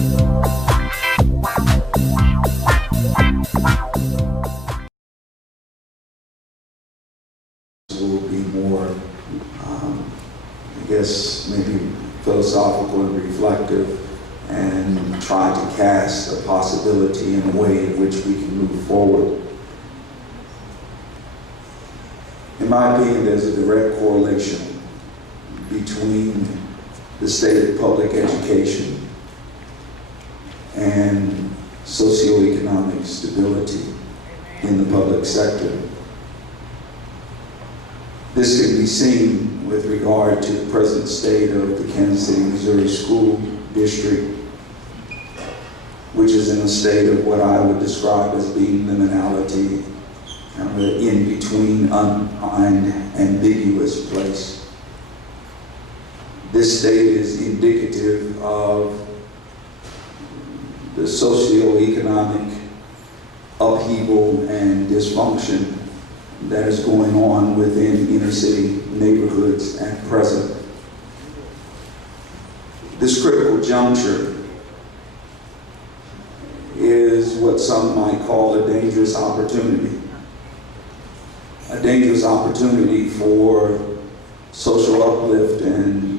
Will be more, I guess, maybe philosophical and reflective, and try to cast a possibility in a way in which we can move forward. In my opinion, there's a direct correlation between the state of public education and socioeconomic stability in the public sector. This can be seen with regard to the present state of the Kansas City, Missouri School District, which is in a state of what I would describe as being liminality, kind of an in-between, undefined, ambiguous place. This state is indicative of the socioeconomic upheaval and dysfunction that is going on within inner city neighborhoods at present. This critical juncture is what some might call a dangerous opportunity. A dangerous opportunity for social uplift and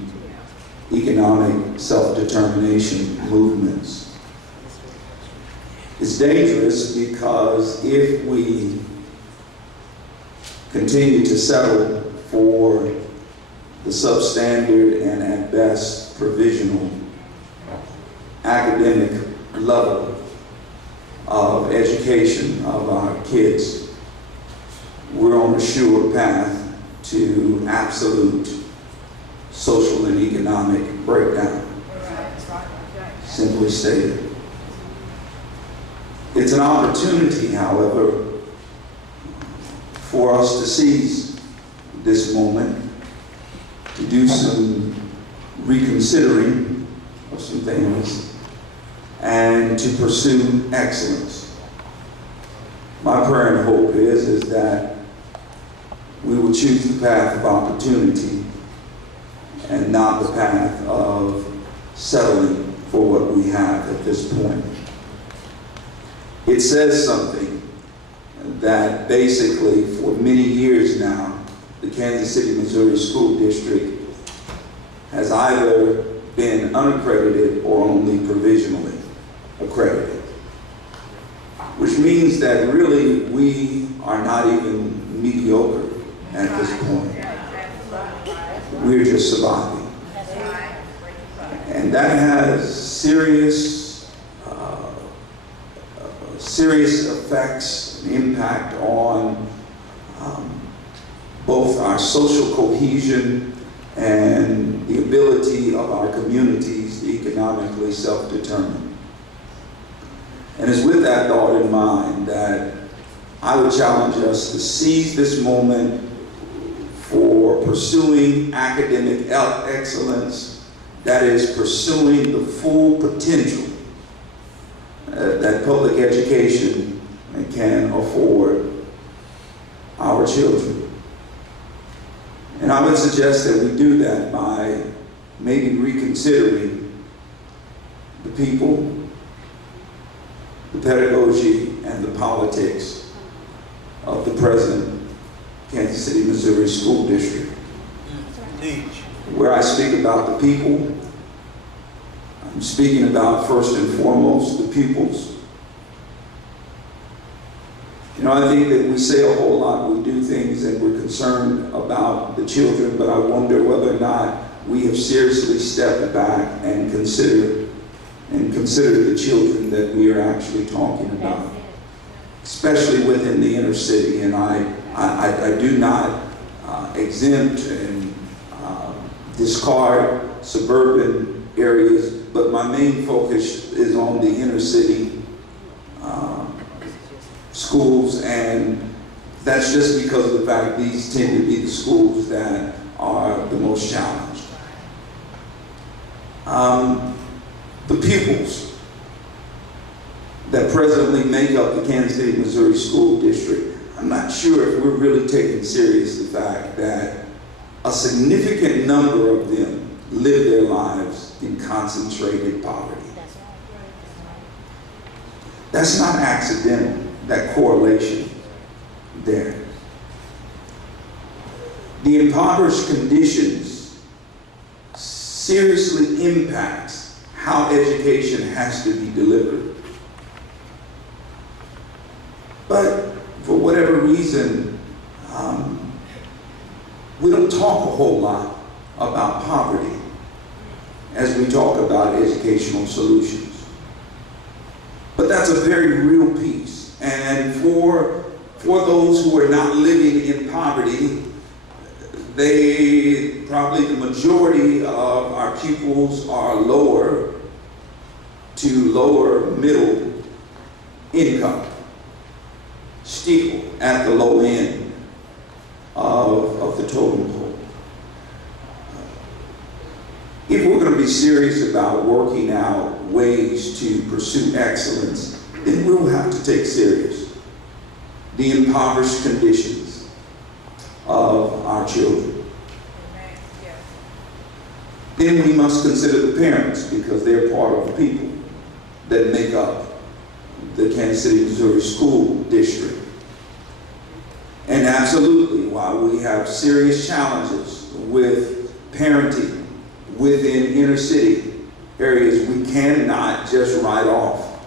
economic self-determination movements. It's dangerous because if we continue to settle for the substandard and at best provisional academic level of education of our kids, we're on a sure path to absolute social and economic breakdown. Simply stated. It's an opportunity, however, for us to seize this moment, to do some reconsidering of some things, and to pursue excellence. My prayer and hope is that we will choose the path of opportunity and not the path of settling for what we have at this point. It says something that basically for many years now, the Kansas City, Missouri School District has either been unaccredited or only provisionally accredited. Which means that really we are not even mediocre at this point. We're just surviving. And that has serious effects and impact on both our social cohesion and the ability of our communities to economically self-determine. And it's with that thought in mind that I would challenge us to seize this moment for pursuing academic excellence, that is, pursuing the full potential that public education can afford our children. And I would suggest that we do that by maybe reconsidering the people, the pedagogy, and the politics of the present Kansas City, Missouri School District. Where I speak about the people, I'm speaking about first and foremost the pupils. You know, I think that we say a whole lot, we do things, and we're concerned about the children, but I wonder whether or not we have seriously stepped back and considered the children that we are actually talking about, especially within the inner city. And I do not exempt and discard suburban areas, but my main focus is on the inner city schools, and that's just because of the fact these tend to be the schools that are the most challenged. The pupils that presently make up the Kansas City, Missouri School District, I'm not sure if we're really taking serious the fact that a significant number of them live their lives in concentrated poverty. That's not accidental, that correlation there. The impoverished conditions seriously impacts how education has to be delivered. But for whatever reason, we don't talk a whole lot about poverty as we talk about educational solutions. But that's a very real piece. And for those who are not living in poverty, probably the majority of our pupils are lower to lower middle income, still at the low end of the totem pole. If we're going to be serious about working out ways to pursue excellence, then we'll have to take serious the impoverished conditions of our children. Then we must consider the parents, because they're part of the people that make up the Kansas City, Missouri School District. And absolutely, while we have serious challenges with parenting within inner city areas, we cannot just write off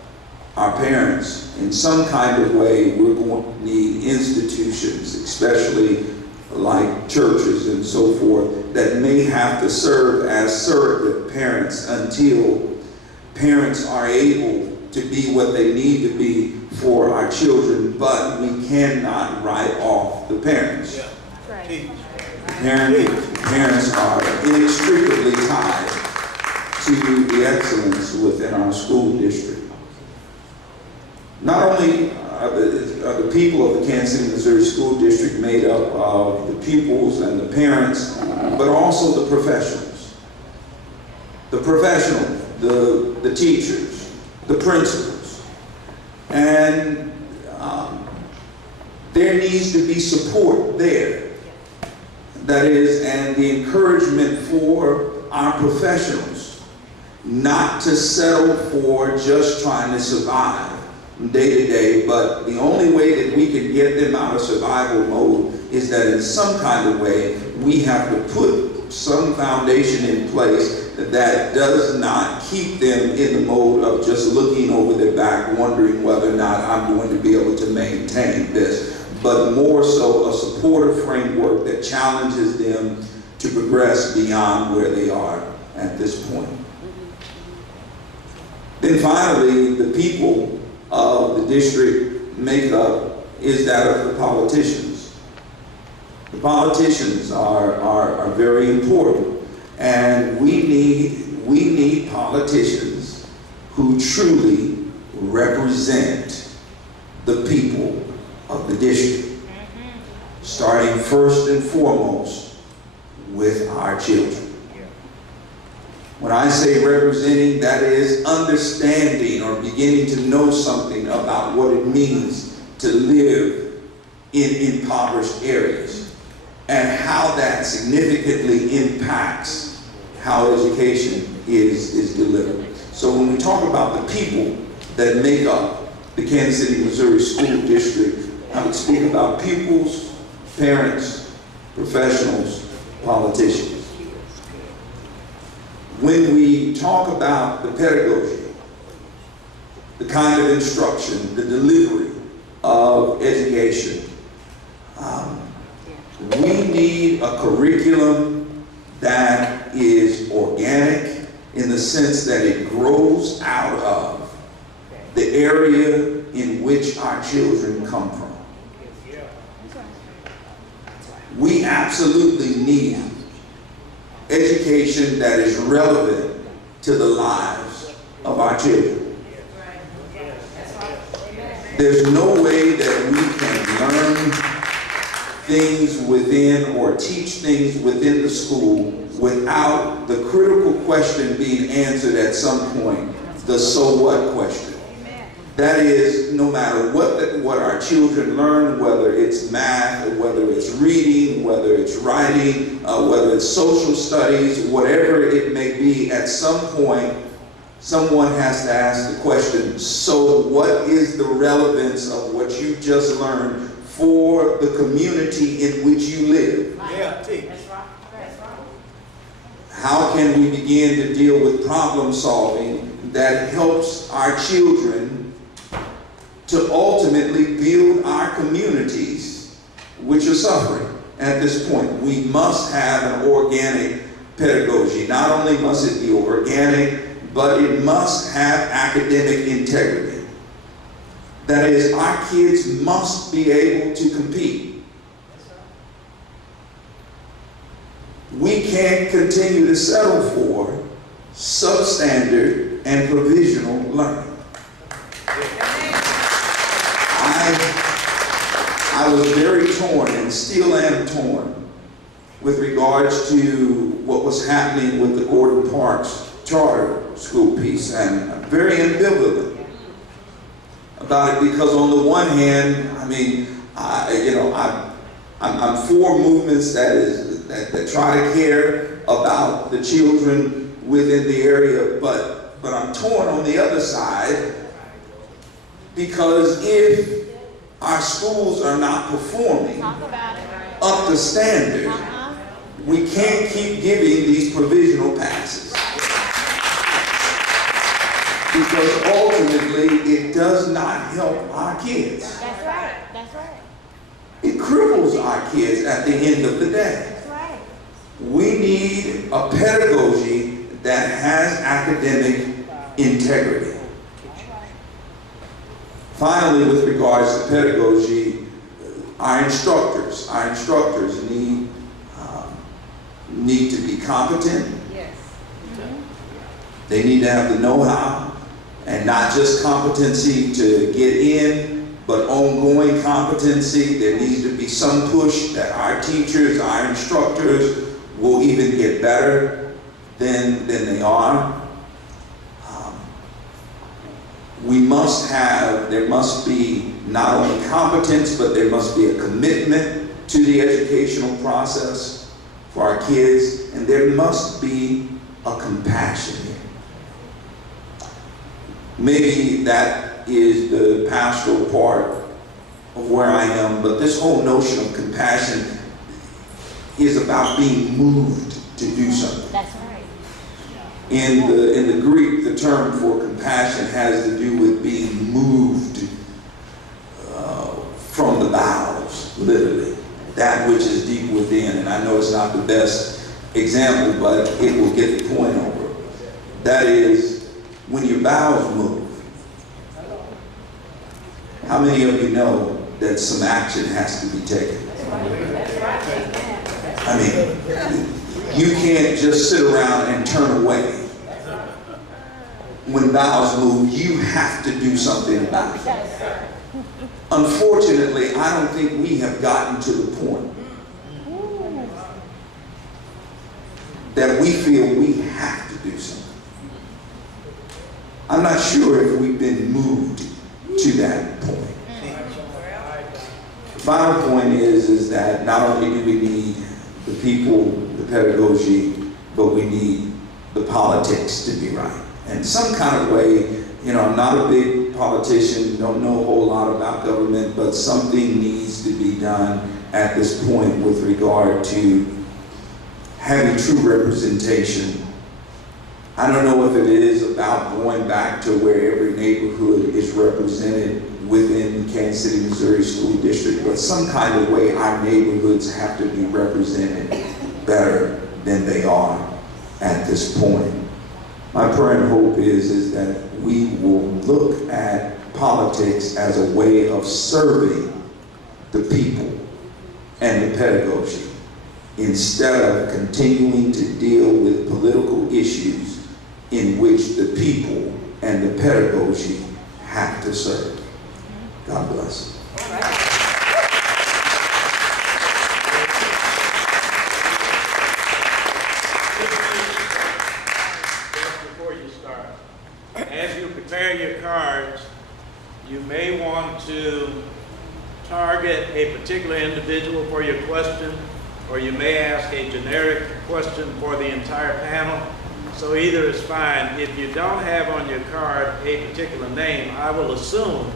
our parents. In some kind of way, we're going to need institutions, especially like churches and so forth, that may have to serve as surrogate parents until parents are able to be what they need to be for our children, but we cannot write off the parents. Yeah. Right. Parents are inextricably tied to the excellence within our school district. Not only are the people of the Kansas City, Missouri School District made up of the pupils and the parents, but also the professionals. The professionals, the teachers, the principals. And there needs to be support there. That is, and the encouragement for our professionals not to settle for just trying to survive day to day, but the only way that we can get them out of survival mode is that in some kind of way we have to put some foundation in place that does not keep them in the mode of just looking over their back, wondering whether or not I'm going to be able to maintain this, but more so a supportive framework that challenges them to progress beyond where they are at this point. Then finally, the people of the district makeup is that of the politicians. The politicians are very important, and we need politicians who truly represent the people of the district, starting first and foremost with our children. When I say representing, that is understanding or beginning to know something about what it means to live in impoverished areas and how that significantly impacts how education is delivered. So when we talk about the people that make up the Kansas City, Missouri School District, I would speak about pupils, parents, professionals, politicians. When we talk about the pedagogy, the kind of instruction, the delivery of education, we need a curriculum that is organic in the sense that it grows out of the area in which our children come from. We absolutely need education that is relevant to the lives of our children. There's no way that we can learn things within or teach things within the school without the critical question being answered at some point, the so what question. That is, no matter what our children learn, whether it's math, or whether it's reading, whether it's writing, whether it's social studies, whatever it may be, at some point, someone has to ask the question, so what is the relevance of what you just learned for the community in which you live? Yeah, That's right. That's right. How can we begin to deal with problem solving that helps our children to ultimately build our communities which are suffering at this point? We must have an organic pedagogy. Not only must it be organic, but it must have academic integrity. That is, our kids must be able to compete. We can't continue to settle for substandard and provisional learning. I was very torn and still am torn with regards to what was happening with the Gordon Parks charter school piece, and I'm very ambivalent about it, because on the one hand, I mean, I'm for movements that try to care about the children within the area, but I'm torn on the other side, because if our schools are not performing up to standard, we can't keep giving these provisional passes. Because ultimately, it does not help our kids. That's right. That's right. It cripples our kids at the end of the day. That's right. We need a pedagogy that has academic integrity. Finally, with regards to pedagogy, our instructors need to be competent. Yes. They need to have the know-how, and not just competency to get in, but ongoing competency. There needs to be some push that our teachers, our instructors will even get better than they are. There must be not only competence, but there must be a commitment to the educational process for our kids, and there must be a compassion here. Maybe that is the pastoral part of where I am, but this whole notion of compassion is about being moved to do something. That's right. In the Greek, the term for compassion has to do with being moved from the bowels, literally, that which is deep within. And I know it's not the best example, but it will get the point over. That is, when your bowels move, how many of you know that some action has to be taken? I mean, you can't just sit around and turn away. When bowels move, you have to do something about it. Unfortunately, I don't think we have gotten to the point that we feel we have to do something. I'm not sure if we've been moved to that point. The final point is that not only do we need the people, the pedagogy, but we need the politics to be right. And some kind of way, I'm not a big politician, don't know a whole lot about government, but something needs to be done at this point with regard to having true representation. I don't know if it is about going back to where every neighborhood is represented within Kansas City, Missouri School District, but some kind of way our neighborhoods have to be represented better than they are at this point. My prayer and hope is that we will look at politics as a way of serving the people and the pedagogy, instead of continuing to deal with political issues in which the people and the pedagogy have to serve. God bless. Before you start, as you prepare your cards, you may want to target a particular individual for your question, or you may ask a generic question for the entire panel. So either is fine. If you don't have on your card a particular name, I will assume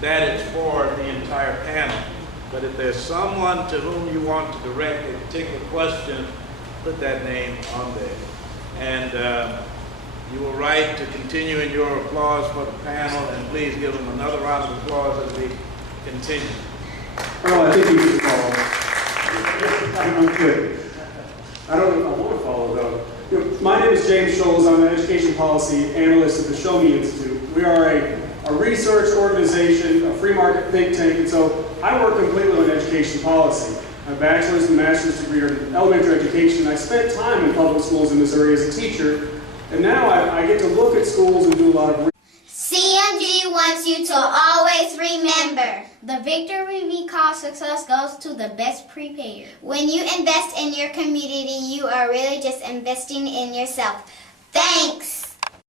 that it's for the entire panel. But if there's someone to whom you want to direct a particular question, put that name on there. And you will write to continue in your applause for the panel, and please give them another round of applause as we continue. Oh, I think you should follow. I'm good. I want to follow though. My name is James Scholes. I'm an education policy analyst at the Show Me Institute. We are a research organization, a free market think tank, and so I work completely on education policy. My bachelor's and master's degree are in elementary education. I spent time in public schools in Missouri as a teacher, and now I get to look at schools and do a lot of CMG wants you to always remember, the victory we call success goes to the best prepared. When you invest in your community, you are really just investing in yourself. Thanks.